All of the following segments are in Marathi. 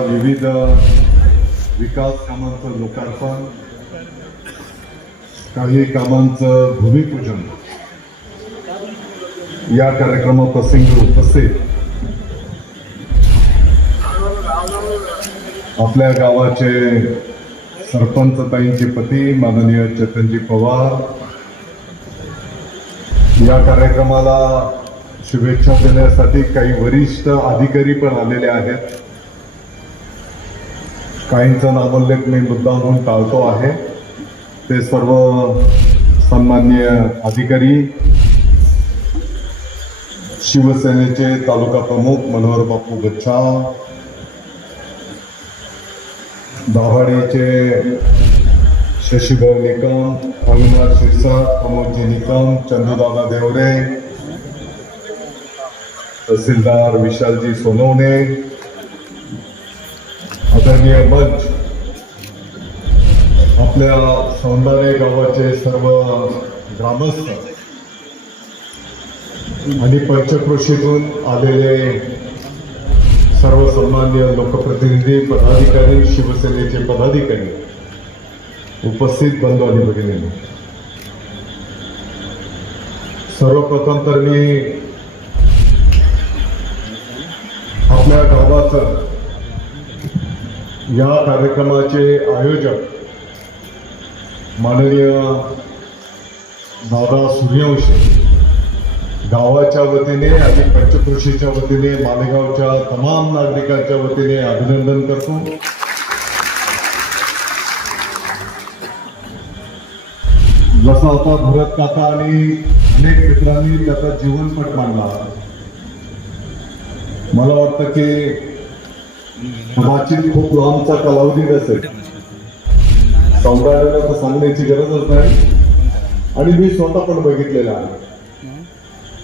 विविध विकास कामांचं लोकार्पण काही कामांचं भूमिपूजन. या कार्यक्रमाप्रसंगी उपस्थित. आपल्या गावाचे सरपंच ताईंचे पती माननीय चेतनजी पवार. या कार्यक्रमाला शुभेच्छा देण्यासाठी काही वरिष्ठ अधिकारी पण आलेले आहेत. काहींचा मी मुद्दा म्हणून टाळतो आहे. ते सर्व सन्मान्य अधिकारी, शिवसेनेचे तालुका प्रमुख मनोहर बापू गच्छाव दाभाडेचे शशीधर निकम, अविनाश शिरसाट प्रमोदजी निकम, चंदूदादा देवरे, तहसीलदार विशालजी सोनवणे आदरणीय मंच आपल्या सौंदर्य गावाचे सर्व ग्रामस्थ आणि पंचक्रोशीतून आलेले सर्व सन्मान्य लोकप्रतिनिधी पदाधिकारी शिवसेनेचे पदाधिकारी उपस्थित बंधू आणि भगिनी सर्वप्रथम तर मी आपल्या गावाचं या कार्यक्रमाचे आयोजक माननीय दादा सूर्यवंशी. गावाच्या वतीने आणि पंचकृषीच्या वतीने मालेगावच्या तमाम नागरिकांच्या वतीने अभिनंदन करतो. जसा आता भरत काका आणि अनेक मित्रांनी त्याचा जीवनपट मांडला. मला वाटतं की कदाचित खूप लांबचा कालावधी असेल. सम्राटाला तर सांगण्याची गरजच नाही. आणि मी स्वतः पण बघितलेला आहे.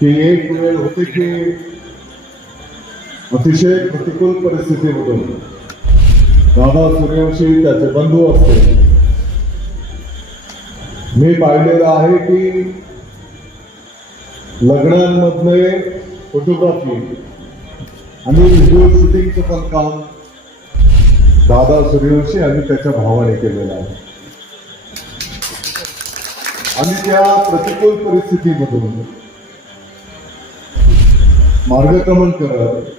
की एक वेळ होते की अतिशय प्रतिकूल परिस्थितीमधून दादा सूर्यवंशी त्याचे बंधू असते. मी पाहिलेलं आहे की लग्नांमधले फोटोग्राफी आणि व्हिडिओ शूटिंगचं पण काम दादा सूर्यवंशी आणि त्याच्या भावाने केलेलं आहे. आणि त्या प्रतिकूल परिस्थितीमधून मार्गक्रमण करत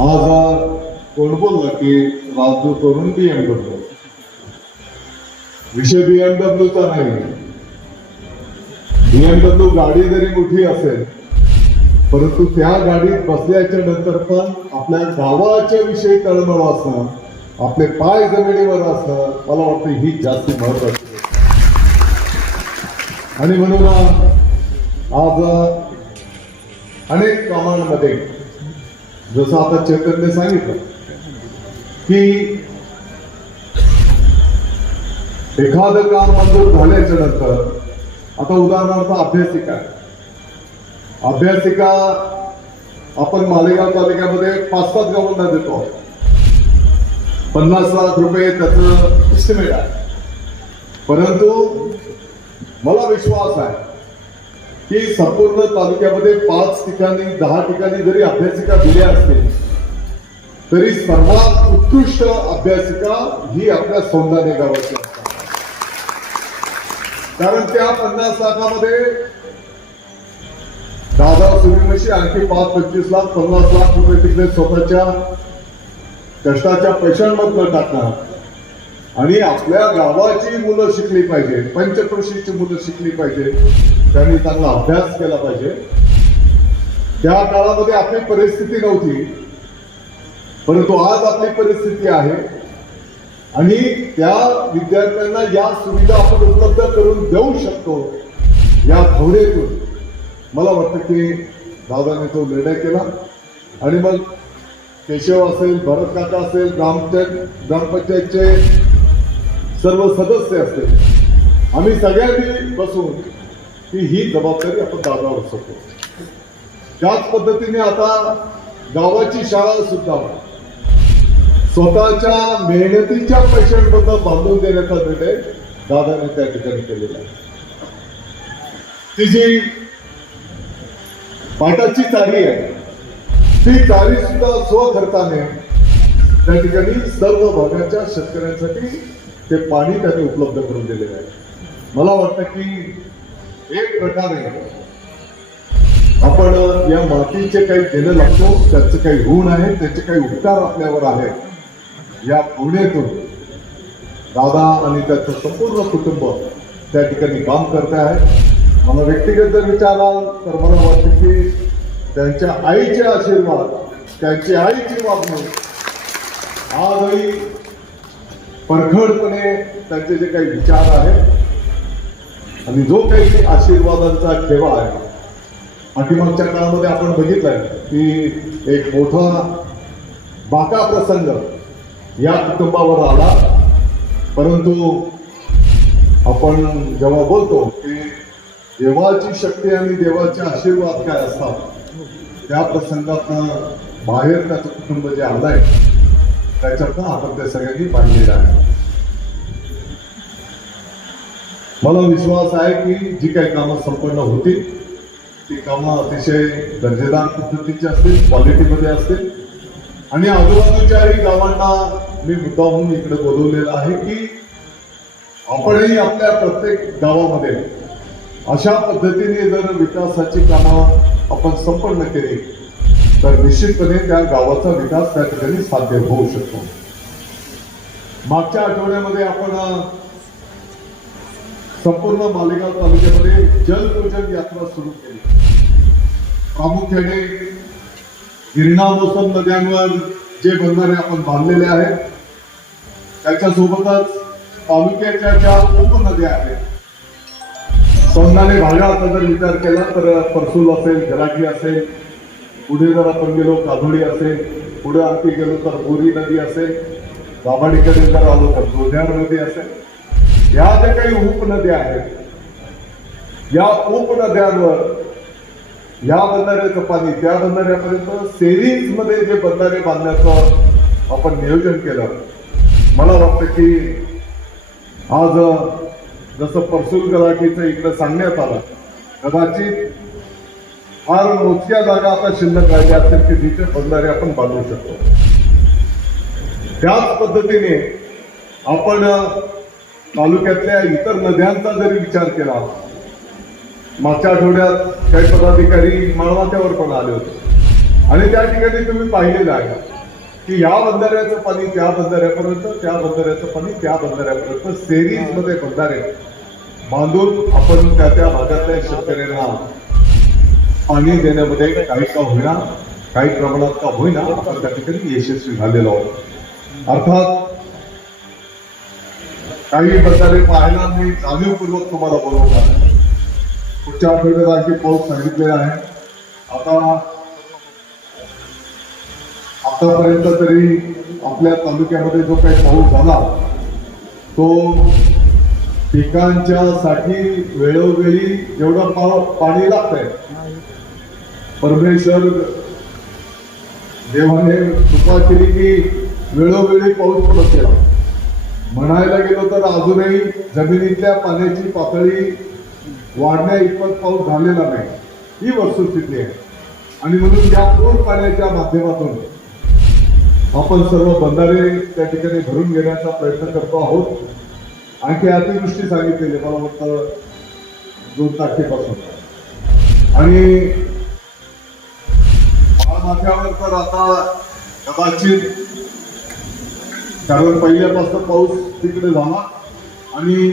आज हा कोण बोलला की राजदूत करून बी एम डब्ल्यू विषय बी एम डब्ल्यूचा नाही. बी एम डब्ल्यू गाडी जरी मोठी असेल परंतु त्या गाडीत बसल्याच्या नंतर पण आपल्या गावाच्या विषयी तळमळ असणं आपले पाय जमिनीवर असणं मला वाटतं ही जास्त महत्वाची आणि म्हणून आज अनेक कामांमध्ये जसं आता चैतन्य सांगितलं की एखादं काम मंजूर झाल्याच्यानंतर आता उदाहरणार्थ अभ्यासिका आहे. अभ्यासिका आपण मालेगाव तालुक्यामध्ये पाच सात गावांना देतो. पन्नास लाख रुपये त्याचं इस्टिमेट आहे. परंतु मला विश्वास आहे की संपूर्ण तालुक्यामध्ये पाच ठिकाणी दहा ठिकाणी जरी अभ्यासिका दिल्या असतील तरी सर्वात उत्कृष्ट अभ्यासिका ही आपल्या सौंदाने गावाची असतात. कारण त्या पन्नास लाखामध्ये दादा आणखी पाच पंचवीस लाख पन्नास लाख रुपये तिकडे स्वतःच्या कष्टाच्या पैशांमधनं टाकणार. आणि आपल्या गावाची मुलं शिकली पाहिजे पंचकृषीची मुलं शिकली पाहिजे त्यांनी चांगला अभ्यास केला पाहिजे. त्या काळामध्ये आपली परिस्थिती नव्हती परंतु आज आपली परिस्थिती आहे. आणि त्या विद्यार्थ्यांना या सुविधा आपण उपलब्ध करून देऊ शकतो या भावनेतून मला वाटतं की दादाने तो निर्णय केला. आणि मग केशव असेल भरत काका असेल ग्रामपंचायत ग्रामपंचायतचे सर्व सदस्य असतील. आम्ही सगळ्यांनी बसून की ही जबाबदारी आपण दादावर सोपतो त्याच पद्धतीने आता गावाची शाळा सुद्धा स्वतःच्या मेहनतीच्या पैशांबद्दल बांधून देण्याचा निर्णय दादाने त्या ठिकाणी केलेला आहे. ती जी पाटाची चारी आहे. ती चारी सुद्धा स्वखर्चाने त्या ठिकाणी सर्व भागाच्या शेतकऱ्यांसाठी ते पाणी त्यांनी उपलब्ध करून दिलेलं आहे. मला वाटतं की एक प्रकारे आपण या मातीचे काही केलं लागतो त्याचं काही ऋण आहे त्याचे काही उपकार आपल्यावर आहेत. या पुण्यातून दादा आणि त्याचं संपूर्ण कुटुंब त्या ठिकाणी काम करते आहे मला व्यक्तिगत जर विचाराल तर मला वाटतं की त्यांच्या आईचे आशीर्वाद त्यांची आईची वागणूक आजही परखडपणे त्यांचे जे काही विचार आहेत आणि जो काही आशीर्वादांचा ठेवा आहे पाठीमागच्या काळामध्ये आपण बघितलंय की एक मोठा बाका प्रसंग या कुटुंबावर आला. परंतु आपण जेव्हा बोलतो की देवाची शक्ती आणि देवाचे आशीर्वाद काय असतात? त्या प्रसंगातनं बाहेर त्याचं कुटुंब जे आलंय त्याच्यातनं आपण त्या सगळ्यांनी बांधलेलं आहे. मला विश्वास आहे की जी काही कामं संपन्न होती ती कामं अतिशय दर्जेदार पद्धतीची असतील क्वालिटीमध्ये असतील. आणि आजूबाजूच्याही गावांना मी मुद्दाहून इकडे बोलवलेलं आहे की आपणही आपल्या प्रत्येक गावामध्ये अशा पद्धतीने जर विकासाची कामं आपण संपन्न केली तर निश्चितपणे त्या गावाचा विकास त्या ठिकाणी साध्य होऊ शकतो. मागच्या आठवड्यामध्ये आपण संपूर्ण मालेगाव तालुक्यामध्ये जलयोजन यात्रा सुरू केली. प्रामुख्याने गिरणा मोसम नद्यांवर जे बंधारे आपण बांधलेले आहेत त्याच्यासोबतच तालुक्याच्या ज्या उपनद्या आहेत सौंदाने भागाचा जर विचार केला तर परसूल असेल गराठी असेल पुढे जर आपण गेलो काधोडी असेल पुढे आणखी गेलो तर बोरी नदी असेल दाभाडीकडे जर आलो तर जोध्यार नदी असेल. या ज्या काही उपनद्या आहेत या उपनद्यांवर या बंधाऱ्याचं पाणी त्या बंधाऱ्यापर्यंत सेरीजमध्ये जे बंधारे बांधण्याचं आपण नियोजन केलं मला वाटतं की आज जसं परसूल गलाटीचं इकडं सांगण्यात आलं कदाचित फार मोजक्या जागा आता शिल्लक राहिल्या असतील की जिथे बंधारे आपण बांधू शकतो. त्याच पद्धतीने आपण तालुक्यातल्या इतर नद्यांचा जरी विचार केला मागच्या आठवड्यात काही पदाधिकारी माळवात्यावर पण आले होते. आणि त्या ठिकाणी तुम्ही पाहिलेलं आहे की या बंधाऱ्याचं पाणी त्या बंधाऱ्यापर्यंत त्या बंधाऱ्याचं पाणी त्या बंधाऱ्यापर्यंत सेरीजमध्ये बंधारे बांधून आपण त्या त्या भागातल्या शेतकऱ्यांना पाणी देण्यामध्ये काही का होईना काही प्रमाणात का होईना आपण त्या ठिकाणी यशस्वी झालेलो आहोत अर्थात काही प्रकारे पाहायला मी जाणीवपूर्वक तुम्हाला बोलवणार आहे. पुढच्या आठवड्यात आणखी पाऊस सांगितलेला आहे आता आतापर्यंत तरी आपल्या तालुक्यामध्ये जो काही पाऊस झाला तो पिकांच्या साठी वेळोवेळी जेवढं पा- पाणी लागतंय परमेश्वर देवाने कृपा केली की वेळोवेळी पाऊस पडत म्हणायला गेलो तर अजूनही जमिनीतल्या पाण्याची पातळी वाढण्या इतपत पाऊस झालेला नाही. ही वस्तुस्थिती आहे. आणि म्हणून या पूर पाण्याच्या माध्यमातून आपण सर्व बंधारे त्या ठिकाणी भरून घेण्याचा प्रयत्न करतो आहोत. आणखी अतिवृष्टी सांगितलेली मला फक्त दोन तारखेपासून. आणि माथ्यावर तर आता कदाचित कारण पहिल्यापासून पाऊस तिकडे झाला. आणि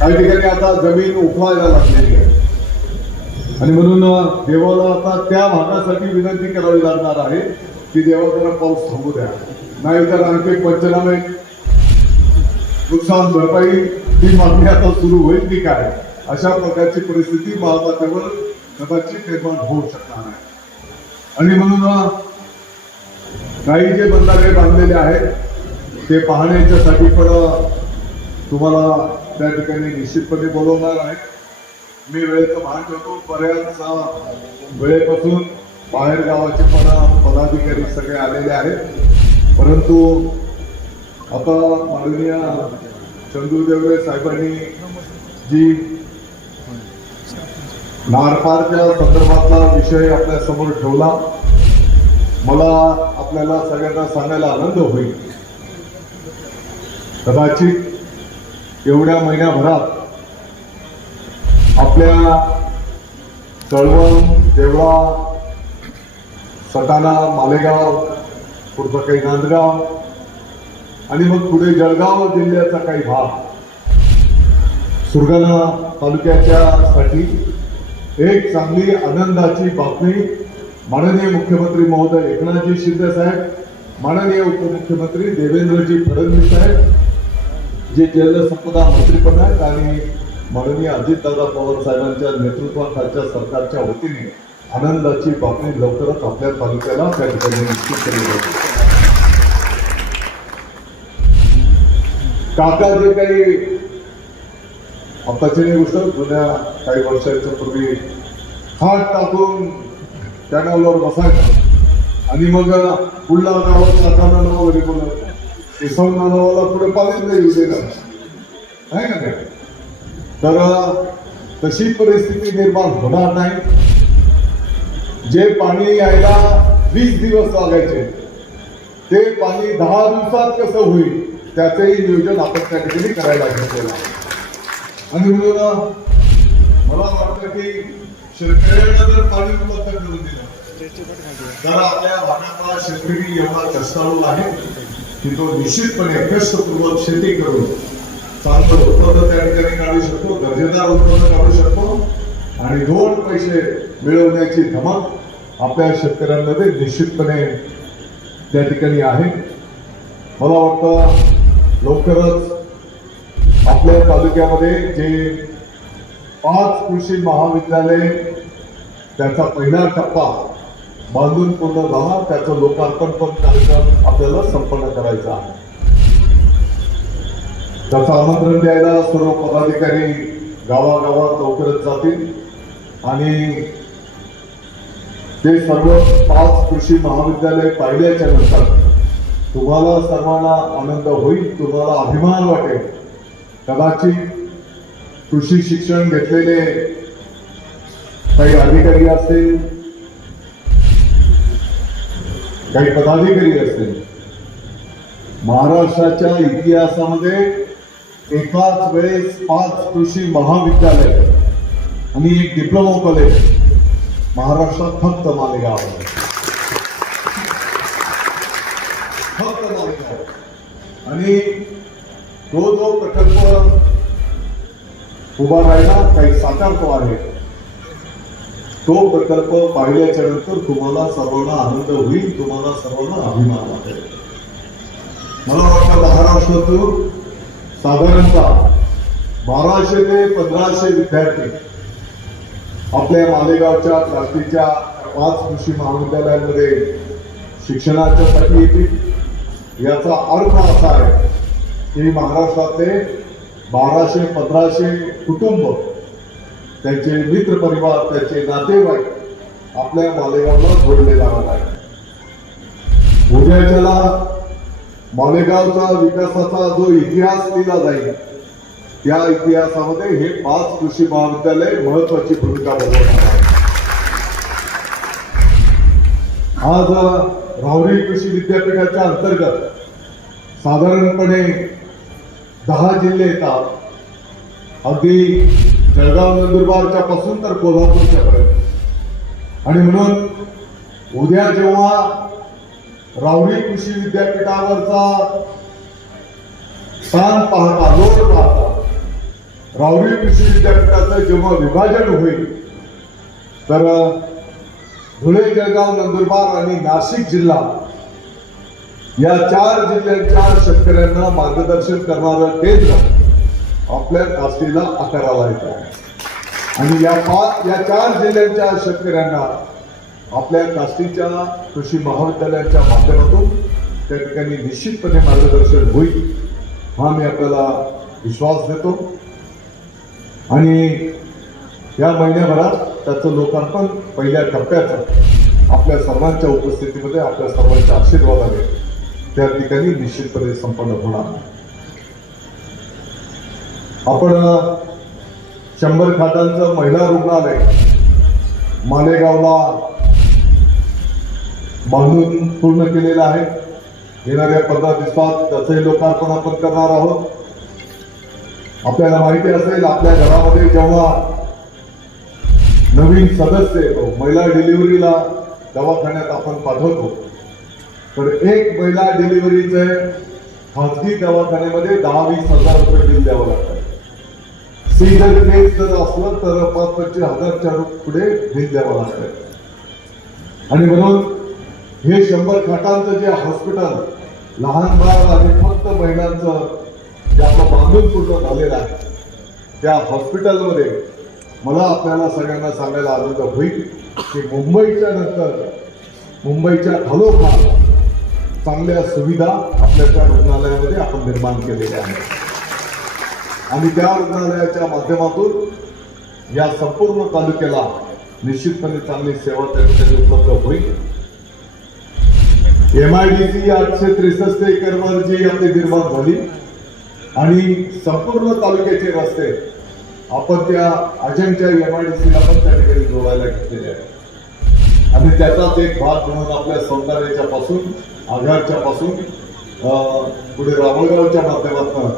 काही ठिकाणी आता जमीन उफायला लागलेली आहे. आणि म्हणून देवाला आता त्या भागासाठी विनंती करावी लागणार आहे की देवा जरा पाऊस थांबू द्या. नाही तर आणखी पंचनामे नुकसान भरपाई ही मागणी आता सुरू होईल की काय? अशा प्रकारची परिस्थिती महामार्गावर कदाचित निर्माण होऊ शकणार आहे आणि म्हणून काही जे बंधारे बांधलेले आहेत ते पाहण्याच्यासाठी पण तुम्हाला त्या ठिकाणी निश्चितपणे बोलवणार आहे. मी वेळेचं भान ठेवतो. बऱ्याच वेळेपासून बाहेर गावाचे पण पदाधिकारी सगळे आलेले आहेत. परंतु आता माननीय चंदू देवरे साहेबांनी जी नारपारच्या संदर्भातला विषय आपल्यासमोर ठेवला मला आपल्याला सगळ्यांना सांगायला आनंद होईल. कदाचित एवढ्या महिन्याभरात आपल्या चळवण देवळा सटाणा मालेगाव पुढचं काही नांदगाव आणि मग पुढे जळगाव जिल्ह्याचा काही भाग सुरगाणा तालुक्याच्या साठी एक चांगली आनंदाची बातमी माननीय मुख्यमंत्री महोदय एकनाथजी शिंदे साहेब माननीय उपमुख्यमंत्री देवेंद्रजी फडणवीस साहेब जे जलसंपदा मंत्रीपद आहेत आणि माननीय अजितदादा पवार साहेबांच्या नेतृत्वाखालच्या सरकारच्या वतीने आनंदाची बातमी लवकरच आपल्या तालुक्याला त्या ठिकाणी निश्चित केली जाते काका जे काही आताची गोष्ट जुन्या काही वर्षांच्या पूर्वी खाट टाकून त्या बसायचं. आणि मग पुढला नाव सातारा नाव वगैरे बोलत इसवना नावाला पुढे पाणीच नाही येऊ देणार आहे का तर तशी परिस्थिती निर्माण होणार नाही. जे पाणी यायला वीस दिवस लागायचे ते पाणी दहा दिवसात कसं होईल? त्याचंही नियोजन आपण त्या ठिकाणी करायला घेतलेलं आहे. आणि म्हणून मला वाटतं की शेतकऱ्यांना जर पाणी उपलब्ध करून दिलं तर आपल्या भागातला शेतकरी एवढा कष्टाळू आहे की तो निश्चितपणे कष्टपूर्वक शेती करून चांगलं उत्पन्न त्या ठिकाणी काढू शकतो दर्जेदार उत्पन्न काढू शकतो आणि दोन पैसे मिळवण्याची धमक आपल्या शेतकऱ्यांमध्ये निश्चितपणे त्या ठिकाणी आहे. मला वाटतं लवकरच आपल्या तालुक्यामध्ये जे पाच कृषी महाविद्यालय त्याचा पहिला टप्पा बांधून पूर्ण झाला त्याचं लोकार्पण पण कार्यक्रम आपल्याला संपन्न करायचा आहे. त्याचं आमंत्रण द्यायला सर्व पदाधिकारी गावागावात लवकरच जातील आणि ते सर्व पाच कृषी महाविद्यालय पाहिल्याच्या नंतर तुम्हाला सर्वांना आनंद होईल तुम्हाला अभिमान वाटेल कदाचित कृषी शिक्षण घेतलेले काही अधिकारी असतील काही पदाधिकारी असतील महाराष्ट्राच्या इतिहासामध्ये एकाच वेळेस पाच कृषी महाविद्यालय आणि एक डिप्लोमा कॉलेज महाराष्ट्रात फक्त मालेगाव आहे. फक्त मालेगाव आणि तो जो प्रकल्प उभा राहिला काही साकारतो आहे. तो प्रकल्प पाहिल्याच्या नंतर तुम्हाला सर्वांना आनंद होईल तुम्हाला सर्वांना अभिमान वाटेल मला वाटतं महाराष्ट्रातून साधारणतः बाराशे ते पंधराशे विद्यार्थी आपल्या मालेगावच्या क्रांतीच्या पाच कृषी महाविद्यालयांमध्ये शिक्षणाच्यासाठी येतील. याचा अर्थ असा आहे की महाराष्ट्रातले बाराशे पंधराशे कुटुंब त्यांचे मित्र परिवार त्यांचे नातेवाईक आपल्या मालेगावला जोडले जाणार आहे उद्याच्याला मालेगावचा विकासाचा जो इतिहास दिला जाईल त्या इतिहासामध्ये हे पाच कृषी महाविद्यालय महत्वाची भूमिका बजावणार आहे आज राहुरी कृषी विद्यापीठाच्या अंतर्गत साधारणपणे दहा जिल्हे येतात. अगदी जळगाव नंदुरबारच्या पासून तर कोल्हापूरच्या पर्यंत. आणि म्हणून उद्या जेव्हा राहुरी कृषी विद्यापीठावरचा स्थान पाहता लोक पाहता राहुरी कृषी विद्यापीठाचं जेव्हा विभाजन होईल तर धुळे जळगाव नंदुरबार आणि नाशिक जिल्हा या चार जिल्ह्यांच्या शेतकऱ्यांना मार्गदर्शन करणारं केंद्र आपल्या कास्टीला आकाराला येत आहे. आणि या पाच या चार जिल्ह्यांच्या शेतकऱ्यांना आपल्या कास्टीच्या कृषी महाविद्यालयाच्या माध्यमातून त्या ठिकाणी निश्चितपणे मार्गदर्शन होईल हा मी आपल्याला विश्वास देतो. आणि या महिन्याभरात त्याचं लोकार्पण पहिल्या टप्प्याचं आपल्या सर्वांच्या उपस्थितीमध्ये आपल्या सर्वांच्या आशीर्वादाने त्या ठिकाणी निश्चितपणे संपन्न होणार. आपण शंभर खाटांचं महिला रुग्णालय मालेगावला बांधून पूर्ण केलेलं आहे. येणाऱ्या पंधरा दिवसात त्याचंही लोकार्पण आपण करणार आहोत. आपल्याला माहिती असेल आपल्या घरामध्ये जेव्हा नवीन सदस्य येतो महिला डिलिव्हरीला दवाखान्यात आपण पाठवतो. तर एक महिला डिलिव्हरीचे खाजगी दवाखान्यामध्ये दहा वीस हजार रुपये बिल द्यावं लागतं. सीजर केस जर असलं तर पाच पंचवीस हजारच्या पुढे बिल द्यावं लागतं. आणि म्हणून हे शंभर खाटांचं जे हॉस्पिटल लहान बाळ आणि फक्त महिलांचं जे आपलं बांधून पूर्ण झालेलं आहे त्या हॉस्पिटलमध्ये मला आपल्याला सगळ्यांना सांगायला आनंद होईल की मुंबईच्या नंतर मुंबईच्या खालोखाल चांगल्या सुविधा आपल्या त्या रुग्णालयामध्ये आपण निर्माण केलेल्या आहेत. आणि त्या रुग्णालयाच्या माध्यमातून या संपूर्ण तालुक्याला निश्चितपणे चांगली सेवा त्या ठिकाणी उपलब्ध होईल. एम आय डी सी आठशे त्रेसष्ट एकरवर जी आपली निर्माण झाली आणि संपूर्ण तालुक्याचे रस्ते आपण त्या अजंच्या एम आय डी सीला पण त्या ठिकाणी जोडायला घेतलेले आहे आणि त्याचाच एक भाग म्हणून आपल्या सौंदर्याच्या पासून आघाडच्या पासून पुढे रावळगावच्या माध्यमातून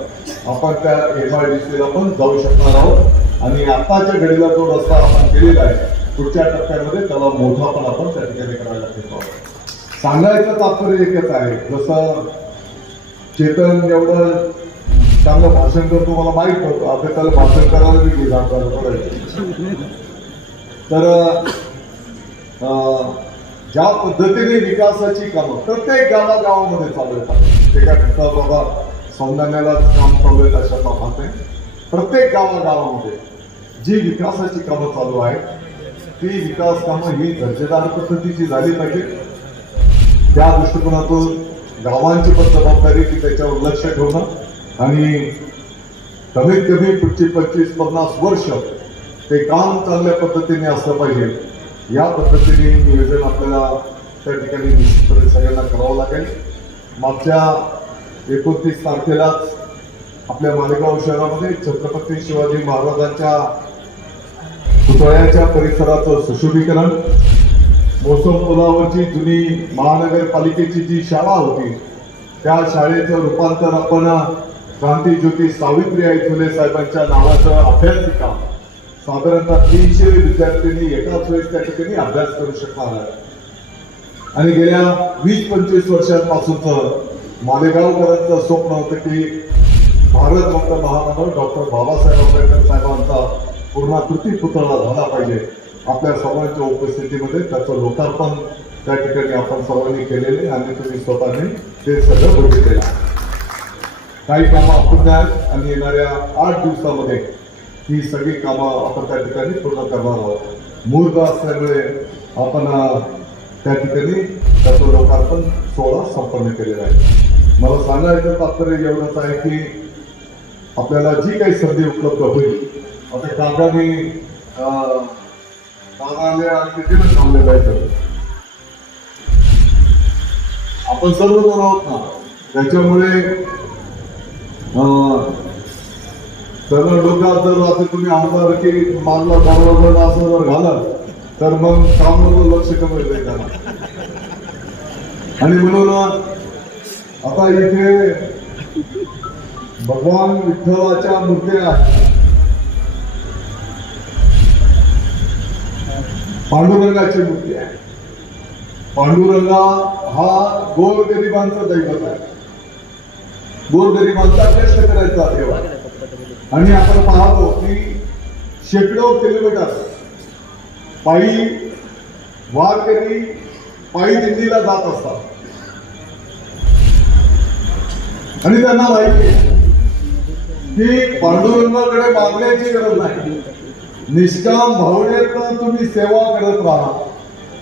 आपण त्या एम आय डी सीला पण जाऊ शकणार आहोत. आणि आत्ताच्या घडीला जो रस्ता आपण केलेला आहे पुढच्या टप्प्यामध्ये त्याला मोठा पण आपण त्या ठिकाणी करायला घेतो आहोत. सांगायचं तात्पर्य एकच आहे जसं चेतन एवढं चांगलं भाषण करतो मला माहीत पडतो आता त्याला भाषण करायला मी करायचं तर ज्या पद्धतीने विकासाची कामं प्रत्येक गावागावामध्ये चालू येतात ते काय बाबा सौंदर्यालाच काम चालू आहेत अशा भागात नाही प्रत्येक गावागावामध्ये जी विकासाची कामं चालू आहेत ती विकास कामं ही दर्जेदार पद्धतीची झाली पाहिजे. त्या दृष्टिकोनातून गावांची पण जबाबदारी की त्याच्यावर लक्ष ठेवणं आणि कमीत कमी पुढची पंचवीस पन्नास वर्ष ते काम चांगल्या पद्धतीने असलं पाहिजे. या पद्धतीने नियोजन आपल्याला त्या ठिकाणी निश्चितपणे सगळ्यांना करावं लागेल. मागच्या एकोणतीस तारखेलाच आपल्या मालेगाव शहरामध्ये छत्रपती शिवाजी महाराजांच्या पुतळ्याच्या परिसराचं सुशोभीकरण मोसम पुलावरची जुनी महानगरपालिकेची जी शाळा होती त्या शाळेचं रूपांतर आपण क्रांतीज्योती सावित्रीबाई फुले साहेबांच्या नावाचं अभ्यासिका साधारणतः तीनशे विद्यार्थ्यांनी एकाच वेळेस त्या ठिकाणी अभ्यास करू शकणार आहे आणि गेल्या वीस पंचवीस वर्षांपासूनचं मालेगावकरांचं स्वप्न होतं की भारत रत्न महामानव डॉक्टर बाबासाहेब आंबेडकर साहेबांचा पूर्णाकृती पुतळा झाला पाहिजे. आपल्या सर्वांच्या उपस्थितीमध्ये त्याचं लोकार्पण त्या ठिकाणी आपण सर्वांनी केलेले आणि तुम्ही स्वतःने ते सगळं बघितलेलं आहे. काही कामं अपूर्ण आहेत आणि येणाऱ्या आठ दिवसामध्ये ही सगळी कामं आपण त्या ठिकाणी पूर्ण करणार आहोत. मूर्त असल्यामुळे आपण त्या ठिकाणी त्याचं लोकार्पण सोहळा संपन्न केलेला आहे. मला सांगायचं तात्पर्य एवढंच आहे की आपल्याला जी काही संधी उपलब्ध होईल आता काकाने अं, काकाने आणि थांबले जायचं आपण सर्वजण आहोत ना. त्याच्यामुळे हो. अं, लोकात जर असं तुम्ही आमदार की मारला बरोबर असं जर घालत तर मग कामावर लक्ष कमी होईल त्याला. आणि म्हणून आता इथे भगवान विठ्ठलाच्या मूर्त्या पांडुरंगाची मूर्ती आहे. पांडुरंगा हा गोरगरिबांचा दैवत आहे. गोरगरिबांचा कष्ट करायचा तेव्हा आणि आपण पाहतो की शेकडो किलोमीटर पायी वारकरी पायी दिंडीला जात असतात. आणि त्यांना माहिती की पांडुरंगाकडे मागण्याची गरज नाही. निष्काम भावनेतनं तुम्ही सेवा करत राहा.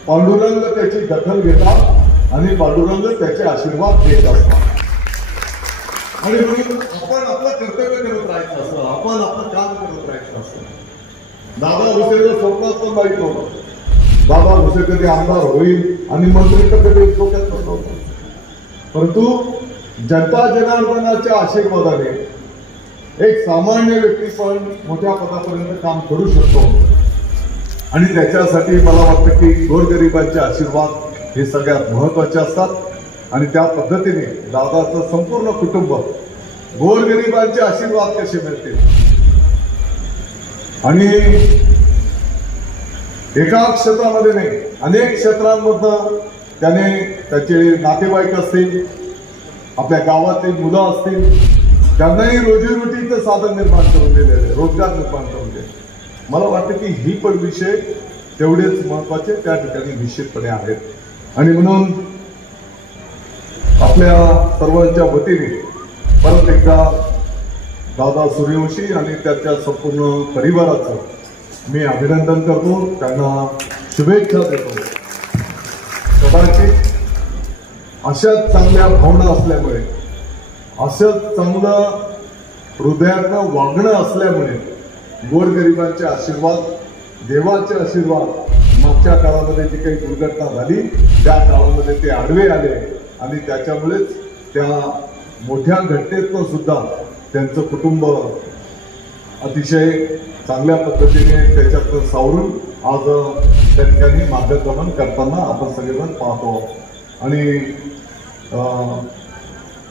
पांडुरंग त्याची दखल घेतात आणि पांडुरंग त्याचे आशीर्वाद देत असतात. आणि म्हणून आपण आपलं कर्तव्य करत राहायचं असं आपण आपलं काम करत राहायचं असं. दादा भुसेचं स्वप्नात पण माहीत नव्हतं. दादा भुसे कधी आमदार होईल आणि मंत्री तर कधी डोक्यात नव्हतं. परंतु जनता जनार्दनाच्या आशीर्वादाने एक सामान्य व्यक्ती पण मोठ्या पदापर्यंत काम करू शकतो. आणि त्याच्यासाठी मला वाटतं की गोरगरिबांचे आशीर्वाद हे सगळ्यात महत्त्वाचे असतात. आणि त्या पद्धतीने दादाचं संपूर्ण कुटुंब गोरगरिबांचे आशीर्वाद कसे मिळतील? आणि एका क्षेत्रामध्ये नाही अनेक क्षेत्रांमधनं त्याने त्याचे नातेवाईक असतील आपल्या गावातील मुलं असतील त्यांनाही रोजीरोटीचं साधन निर्माण करून दिलेलं रोजगार निर्माण करून दिले मला वाटतं की ही पण विषय तेवढेच महत्त्वाचे त्या ठिकाणी निश्चितपणे आहेत. आणि म्हणून आपल्या सर्वांच्या वतीने परत एकदा दादा सूर्यवंशी आणि त्याच्या संपूर्ण परिवाराचं मी अभिनंदन करतो. त्यांना शुभेच्छा देतो. कदाचित अशाच चांगल्या भावना असल्यामुळे असंच चांगलं हृदयातनं वागणं असल्यामुळे गोरगरिबांचे आशीर्वाद देवाचे आशीर्वाद मागच्या काळामध्ये जी काही दुर्घटना झाली त्या काळामध्ये ते आडवे आले. आणि त्याच्यामुळेच त्या मोठ्या घटनेतनं सुद्धा त्यांचं कुटुंब अतिशय चांगल्या पद्धतीने त्याच्यातनं सावरून आज त्या ठिकाणी मार्गक्रमण करताना आपण सगळेजण पाहतो. आणि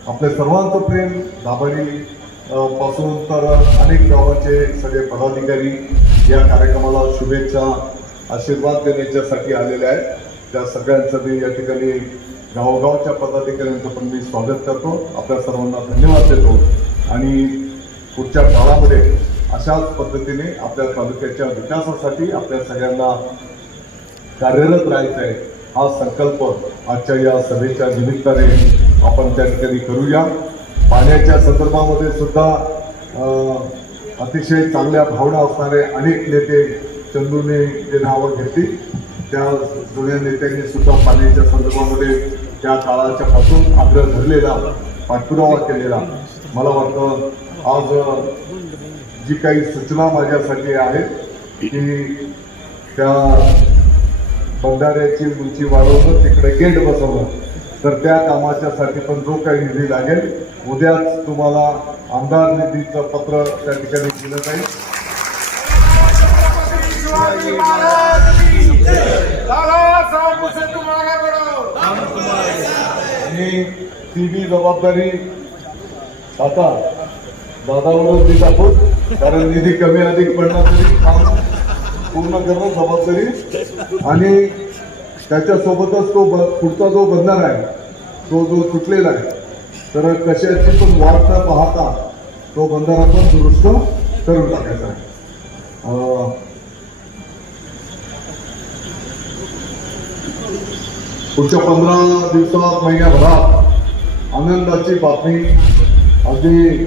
आपल्या सर्वांचं प्रेम दाभाडी पासून तर अनेक गावाचे सगळे पदाधिकारी या कार्यक्रमाला शुभेच्छा आशीर्वाद देण्याच्यासाठी आलेले आहेत. त्या सगळ्यांचं मी या ठिकाणी गावगावच्या पदाधिकाऱ्यांचं पण मी स्वागत करतो. आपल्या सर्वांना धन्यवाद देतो. आणि पुढच्या काळामध्ये अशाच पद्धतीने आपल्या तालुक्याच्या विकासासाठी आपल्या सगळ्यांना कार्यरत राहायचं आहे हा संकल्प आजच्या या सभेच्या निमित्ताने आपण त्या ठिकाणी करूया. पाण्याच्या संदर्भामध्ये सुद्धा अतिशय चांगल्या भावना असणारे अनेक नेते चंदूने जे नावं घेतली. त्या जुन्या नेत्यांनी सुद्धा पाण्याच्या संदर्भामध्ये त्या काळाच्या पासून आग्रह धरलेला पाठपुरावा केलेला मला वाटतं आज जी काही सूचना माझ्यासाठी आहेत की त्या बंधाऱ्याची उंची वाढवणं तिकडे गेट बसवलं तर त्या कामाच्यासाठी पण जो काही निधी लागेल उद्याच तुम्हाला आमदार निधीचं पत्र त्या ठिकाणी दिलं जाईल. दादा से तुम्हारा त्यांनी ती बी जबाबदारी आता दादावरच देत आहोत कारण निधी कमी अधिक पडला तरी काम पूर्ण करणं जबाबदारी. आणि त्याच्यासोबतच तो ब- पुढचा जो बंधन आहे तो जो तुटलेला आहे तर कशाची पण वाट न पाहता तो बंधन आपण दुरुस्त करून टाकायचा आहे. पुढच्या पंधरा दिवसात महिन्याभरात आनंदाची बातमी अगदी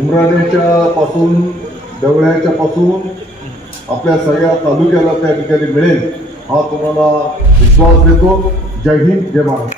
उमराण्याच्या पासून देवळ्याच्या पासून आपल्या सगळ्या तालुक्याला त्या ठिकाणी मिळेल हा तुम्हाला विश्वास देतो. जय हिंद जय महाराष्ट्र